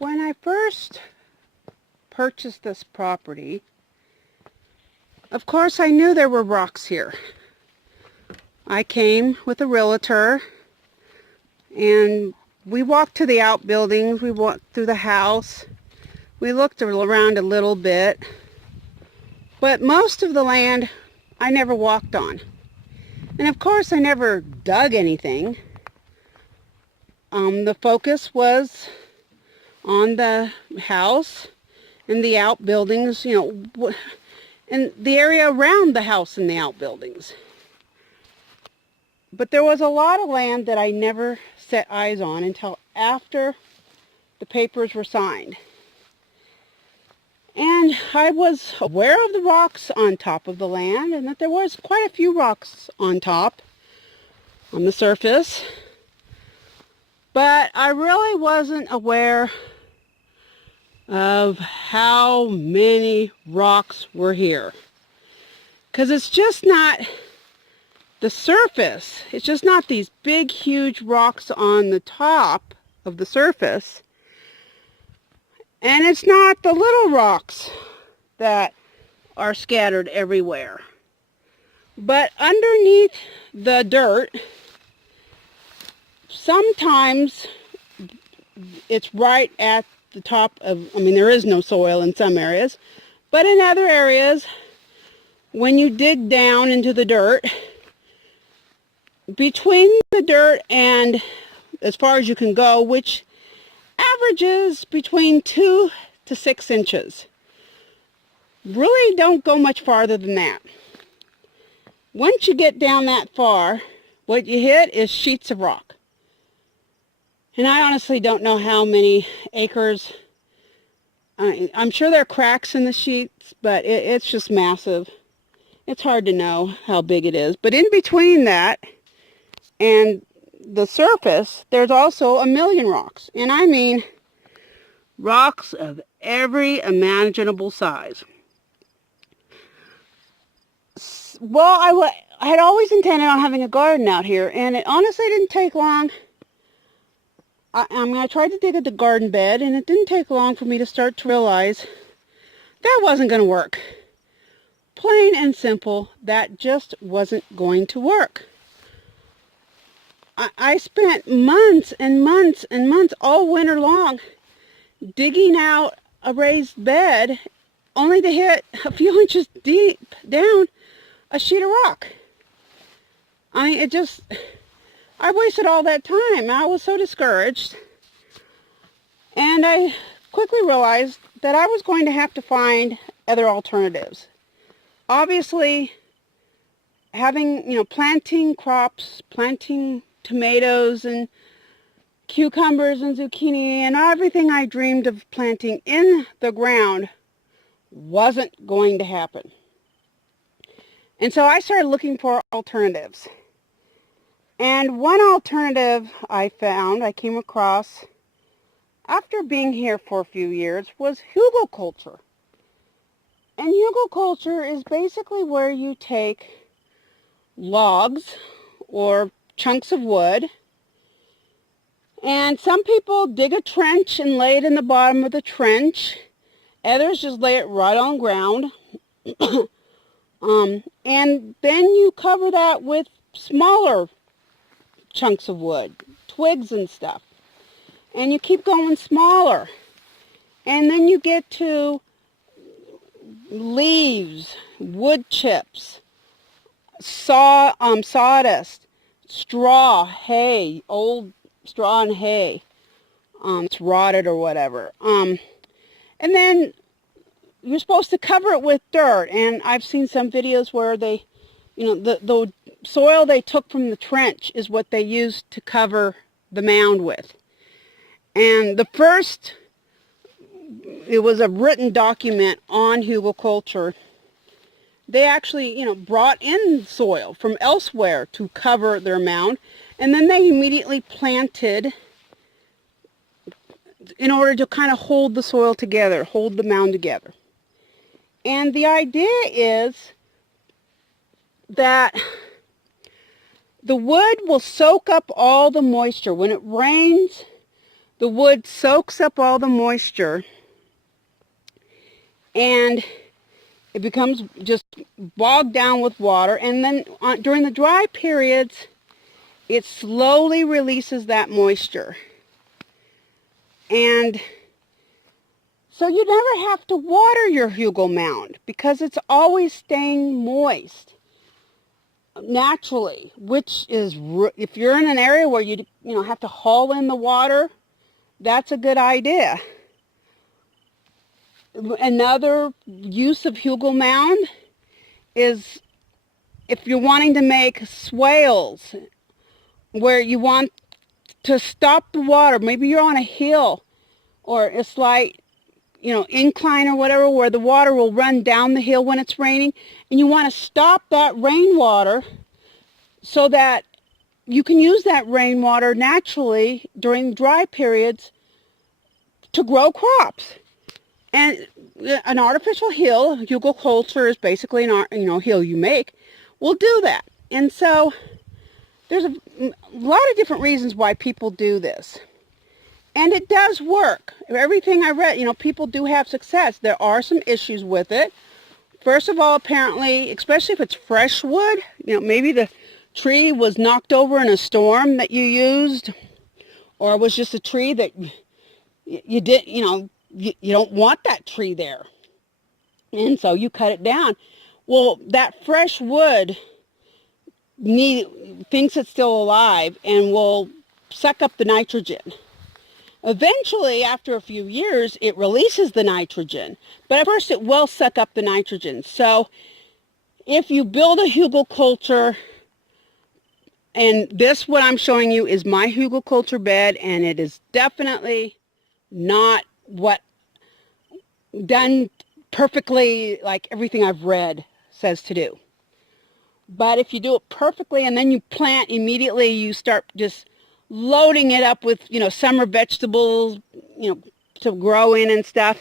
When I first purchased this property, of course I knew there were rocks here. I came with a realtor and we walked to the outbuildings, we walked through the house, we looked around a little bit, but most of the land I never walked on. And of course I never dug anything. The focus was on the house and the outbuildings, and the area around the house and the outbuildings. But there was a lot of land that I never set eyes on until after the papers were signed. And I was aware of the rocks on top of the land and that there was quite a few rocks on top, on the surface. But I really wasn't aware of how many rocks were here. Because it's just not the surface. It's just not these big, huge rocks on the top of the surface. And it's not the little rocks that are scattered everywhere. But underneath the dirt, sometimes it's right at the top of, there is no soil in some areas, but in other areas, when you dig down into the dirt, between the dirt and as far as you can go, which averages between 2 to 6 inches. Really don't go much farther than that. Once you get down that far, what you hit is sheets of rock. And I honestly don't know how many acres. I'm sure there are cracks in the sheets, but it's just massive. It's hard to know how big it is. But in between that and the surface, there's also a million rocks. And I mean rocks of every imaginable size. Well, I had always intended on having a garden out here, and it honestly didn't take long. I tried to dig at the garden bed, and it didn't take long for me to start to realize that wasn't going to work. Plain and simple, that just wasn't going to work. I spent months and months and months all winter long digging out a raised bed only to hit a few inches deep down a sheet of rock. I wasted all that time. I was so discouraged. And I quickly realized that I was going to have to find other alternatives. Obviously, planting crops, planting tomatoes and cucumbers and zucchini and everything I dreamed of planting in the ground wasn't going to happen. And so I started looking for alternatives. And one alternative I came across after being here for a few years, was hugelkulture. And hugelkulture is basically where you take logs or chunks of wood, and some people dig a trench and lay it in the bottom of the trench. Others just lay it right on ground. And then you cover that with smaller chunks of wood, twigs and stuff. And you keep going smaller. And then you get to leaves, wood chips, sawdust, straw, hay, old straw and hay. It's rotted or whatever. And then you're supposed to cover it with dirt. And I've seen some videos where they, the soil they took from the trench is what they used to cover the mound with. And it was a written document on hugelkulture. They actually, brought in soil from elsewhere to cover their mound, and then they immediately planted in order to kind of hold the soil together, hold the mound together. And the idea is that the wood will soak up all the moisture. When it rains, the wood soaks up all the moisture and it becomes just bogged down with water. And then during the dry periods, it slowly releases that moisture. And so you never have to water your hugel mound because it's always staying moist naturally, which is, if you're in an area where you have to haul in the water, that's a good idea. Another use of hugel mound is if you're wanting to make swales where you want to stop the water. Maybe you're on a hill or a slight incline or whatever, where the water will run down the hill when it's raining, and you want to stop that rainwater so that you can use that rainwater naturally during dry periods to grow crops. And an artificial hill, Hugelkulture is basically an hill you make, will do that. And so there's a lot of different reasons why people do this. And it does work. Everything I read, people do have success. There are some issues with it. First of all, apparently, especially if it's fresh wood, maybe the tree was knocked over in a storm that you used, or it was just a tree that you don't want that tree there. And so you cut it down. Well, that fresh wood thinks it's still alive and will suck up the nitrogen. Eventually, after a few years, it releases the nitrogen, but at first it will suck up the nitrogen. So if you build a hugelkulture, and this, what I'm showing you, is my hugelkulture bed, and it is definitely not done perfectly like everything I've read says to do. But if you do it perfectly and then you plant immediately, you start just loading it up with, summer vegetables, to grow in and stuff,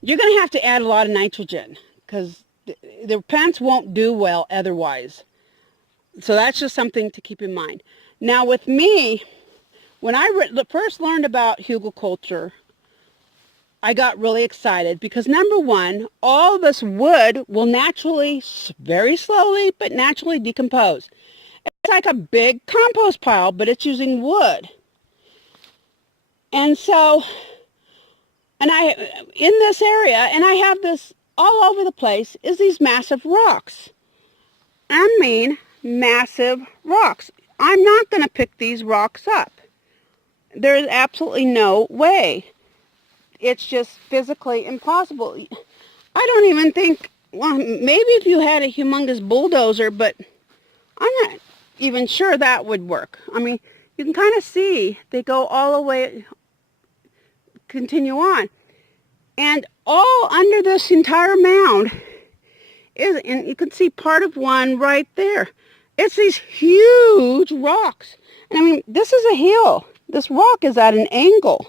you're going to have to add a lot of nitrogen because the plants won't do well otherwise. So that's just something to keep in mind. Now with me, when I first learned about hugelkulture, I got really excited because, number one, all this wood will naturally, very slowly, but naturally decompose. It's like a big compost pile, but it's using wood. And so, in this area, and I have this all over the place, is these massive rocks. I mean, massive rocks. I'm not going to pick these rocks up. There's absolutely no way. It's just physically impossible. I don't even think, well, maybe if you had a humongous bulldozer, but I'm not even sure that would work. I mean, you can kind of see they go all the way, continue on. And all under this entire mound and you can see part of one right there. It's these huge rocks. And I mean, this is a hill. This rock is at an angle.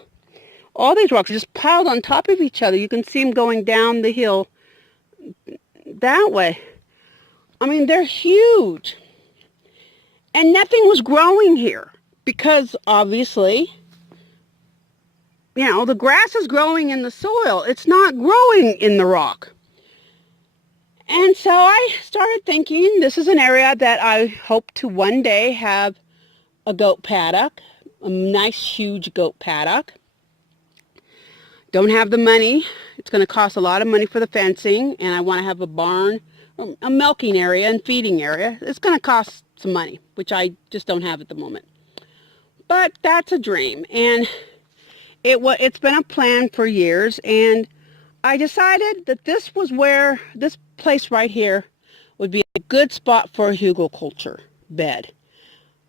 All these rocks are just piled on top of each other. You can see them going down the hill that way. I mean, they're huge. And nothing was growing here because obviously, the grass is growing in the soil. It's not growing in the rock. And so I started thinking this is an area that I hope to one day have a goat paddock, a nice huge goat paddock. Don't have the money. It's going to cost a lot of money for the fencing, and I want to have a barn, a milking area and feeding area. It's going to cost some money, which I just don't have at the moment. But that's a dream, and it's been a plan for years, and I decided that this place right here would be a good spot for a hugelkulture bed.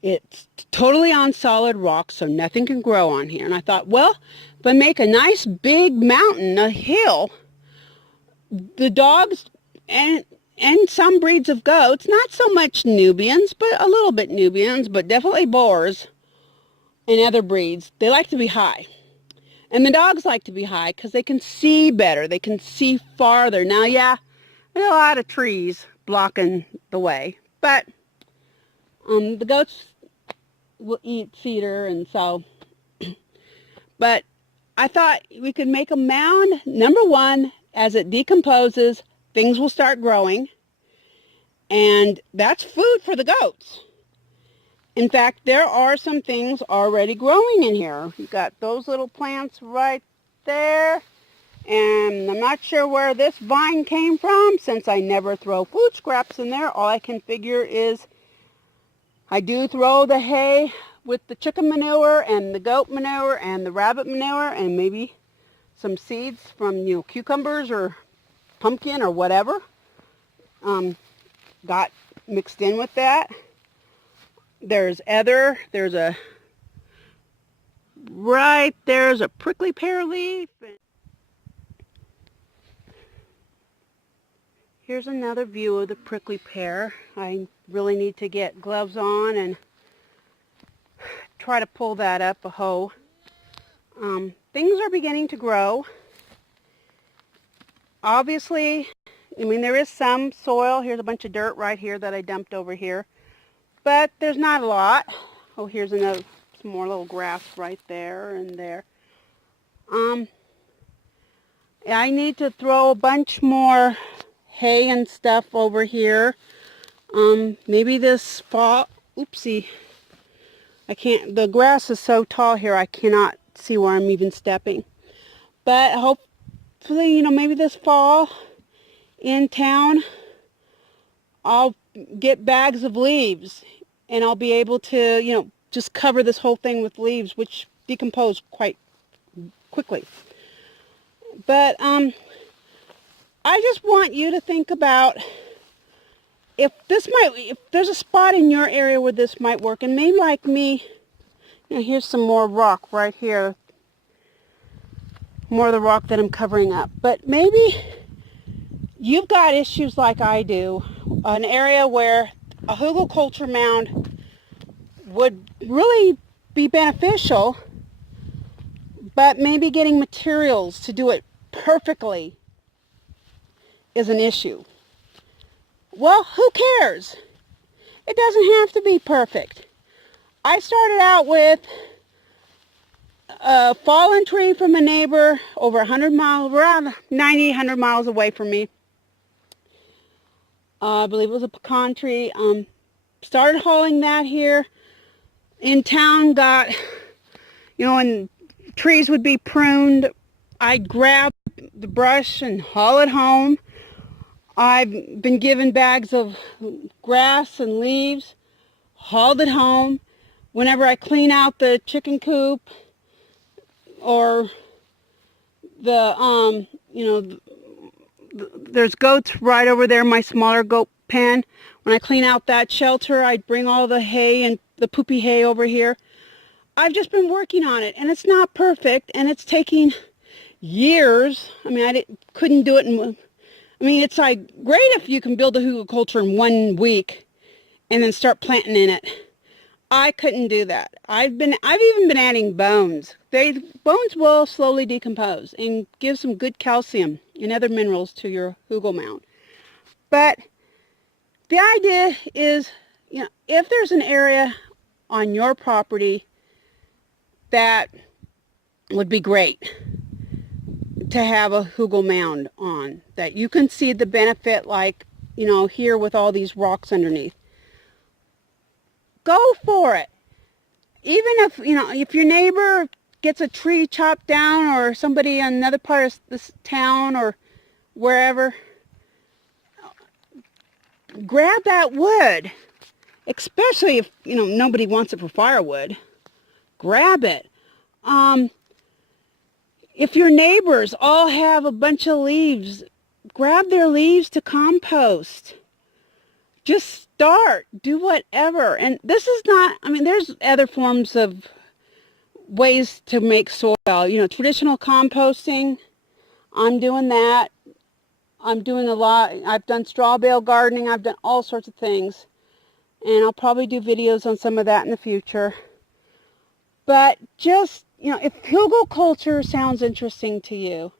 It's totally on solid rock, so nothing can grow on here. And I thought, well, if I make a nice big mountain, a hill, the dogs and some breeds of goats, not so much Nubians, but a little bit Nubians, but definitely Boers and other breeds, they like to be high. And the dogs like to be high because they can see better. They can see farther. Now, yeah, there are a lot of trees blocking the way, but the goats will eat cedar, and so. But I thought we could make a mound. Number one, as it decomposes, things will start growing. And that's food for the goats. In fact, there are some things already growing in here. You've got those little plants right there. And I'm not sure where this vine came from, since I never throw food scraps in there. All I can figure is I do throw the hay with the chicken manure and the goat manure and the rabbit manure and maybe some seeds from, cucumbers or pumpkin or whatever. Got mixed in with that. There's a prickly pear leaf. Here's another view of the prickly pear. I really need to get gloves on and try to pull that up a hoe. Things are beginning to grow. Obviously, there is some soil. Here's a bunch of dirt right here that I dumped over here. But there's not a lot. Oh, here's some more little grass right there and there. I need to throw a bunch more hay and stuff over here. Maybe this fall. Oopsie. The grass is so tall here I cannot see where I'm even stepping. But hopefully, maybe this fall in town, I'll get bags of leaves and I'll be able to, just cover this whole thing with leaves, which decompose quite quickly. But I just want you to think about if there's a spot in your area where this might work, and maybe like me, here's some more rock right here, more of the rock that I'm covering up. But maybe you've got issues like I do, an area where a hugelkulture mound would really be beneficial, but maybe getting materials to do it perfectly is an issue. Well, who cares? It doesn't have to be perfect. I started out with a fallen tree from a neighbor over 100 miles, around 90, 100 miles away from me. I believe it was a pecan tree. Started hauling that here. In town, when trees would be pruned, I'd grab the brush and haul it home. I've been given bags of grass and leaves, hauled it home. Whenever I clean out the chicken coop or there's goats right over there, my smaller goat pen. When I clean out that shelter, I'd bring all the hay and the poopy hay over here. I've just been working on it, and it's not perfect, and it's taking years. I couldn't do it it's like great if you can build a hugelkulture in 1 week and then start planting in it. I couldn't do that. I've even been adding bones. Bones will slowly decompose and give some good calcium and other minerals to your hugel mound. But the idea is, if there's an area on your property that would be great to have a hugel mound on, that you can see the benefit, like, here with all these rocks underneath, go for it. Even if your neighbor gets a tree chopped down, or somebody in another part of this town or wherever, grab that wood, especially if nobody wants it for firewood. Grab it. If your neighbors all have a bunch of leaves, grab their leaves to compost. Just start. Do whatever. And this is not, there's other forms of ways to make soil. Traditional composting. I'm doing that. I'm doing a lot. I've done straw bale gardening. I've done all sorts of things. And I'll probably do videos on some of that in the future. But just, if hugelkulture sounds interesting to you,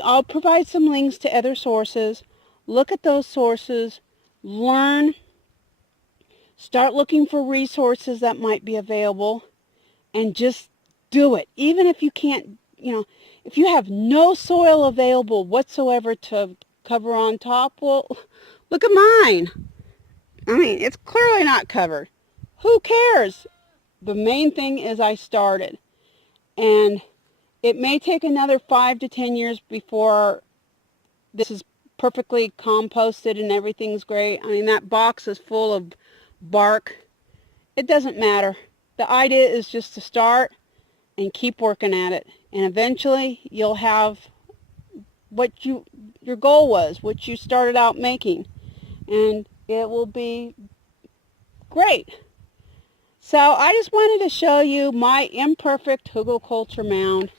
I'll provide some links to other sources. Look at those sources, learn, start looking for resources that might be available, and just do it. Even if you can't, if you have no soil available whatsoever to cover on top, well, look at mine. I mean, it's clearly not covered. Who cares? The main thing is I started. And it may take another 5 to 10 years before this is perfectly composted and everything's great. I mean, that box is full of bark. It doesn't matter. The idea is just to start and keep working at it. And eventually you'll have what your goal was, what you started out making. And it will be great. So I just wanted to show you my imperfect Hugelkulture mound.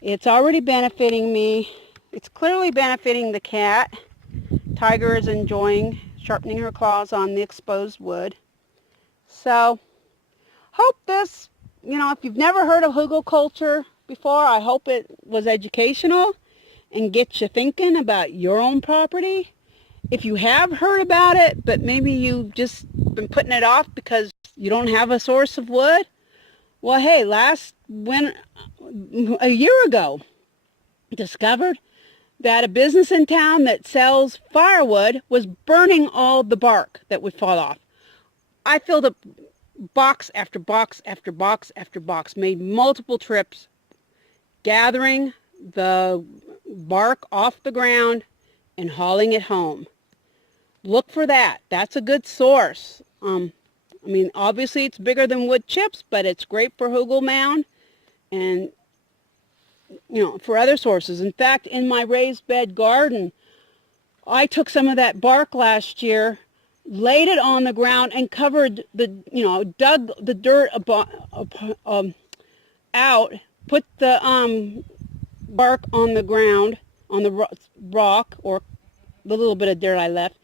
It's already benefiting me. It's clearly benefiting the cat. Tiger is enjoying sharpening her claws on the exposed wood. So hope this, if you've never heard of Hugelkulture before, I hope it was educational and gets you thinking about your own property. If you have heard about it, but maybe you've just been putting it off because you don't have a source of wood, well, hey, a year ago, discovered that a business in town that sells firewood was burning all the bark that would fall off. I filled up box after box after box after box, made multiple trips gathering the bark off the ground and hauling it home. Look for that. That's a good source. I mean, obviously it's bigger than wood chips, but it's great for Hugel mound and, for other sources. In fact, in my raised bed garden, I took some of that bark last year, laid it on the ground and covered dug the dirt out, put the bark on the ground, on the rock or the little bit of dirt I left,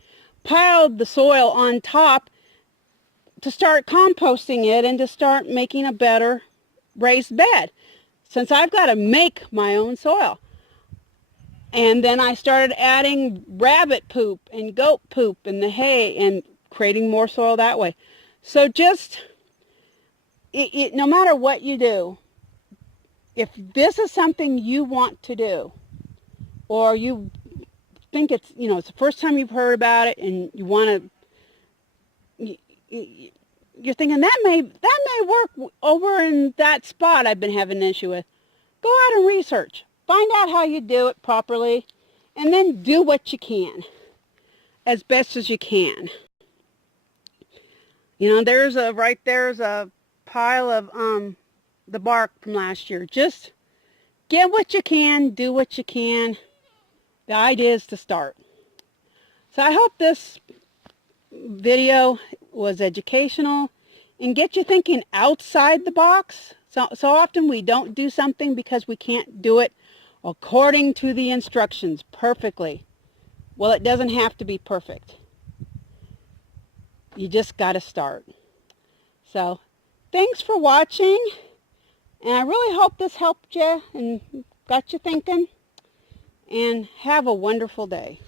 piled the soil on top to start composting it and to start making a better raised bed, since I've got to make my own soil. And then I started adding rabbit poop and goat poop in the hay and creating more soil that way. So just, no matter what you do, if this is something you want to do, or you think it's, it's the first time you've heard about it and you want to, you're thinking that may work over in that spot I've been having an issue with, go out and research. Find out how you do it properly, and then do what you can, as best as you can. There's a pile of the bark from last year. Just get what you can, do what you can. The idea is to start. So I hope this video was educational and get you thinking outside the box. So often we don't do something because we can't do it according to the instructions perfectly. Well, it doesn't have to be perfect. You just got to start. So thanks for watching, and I really hope this helped you and got you thinking, and have a wonderful day.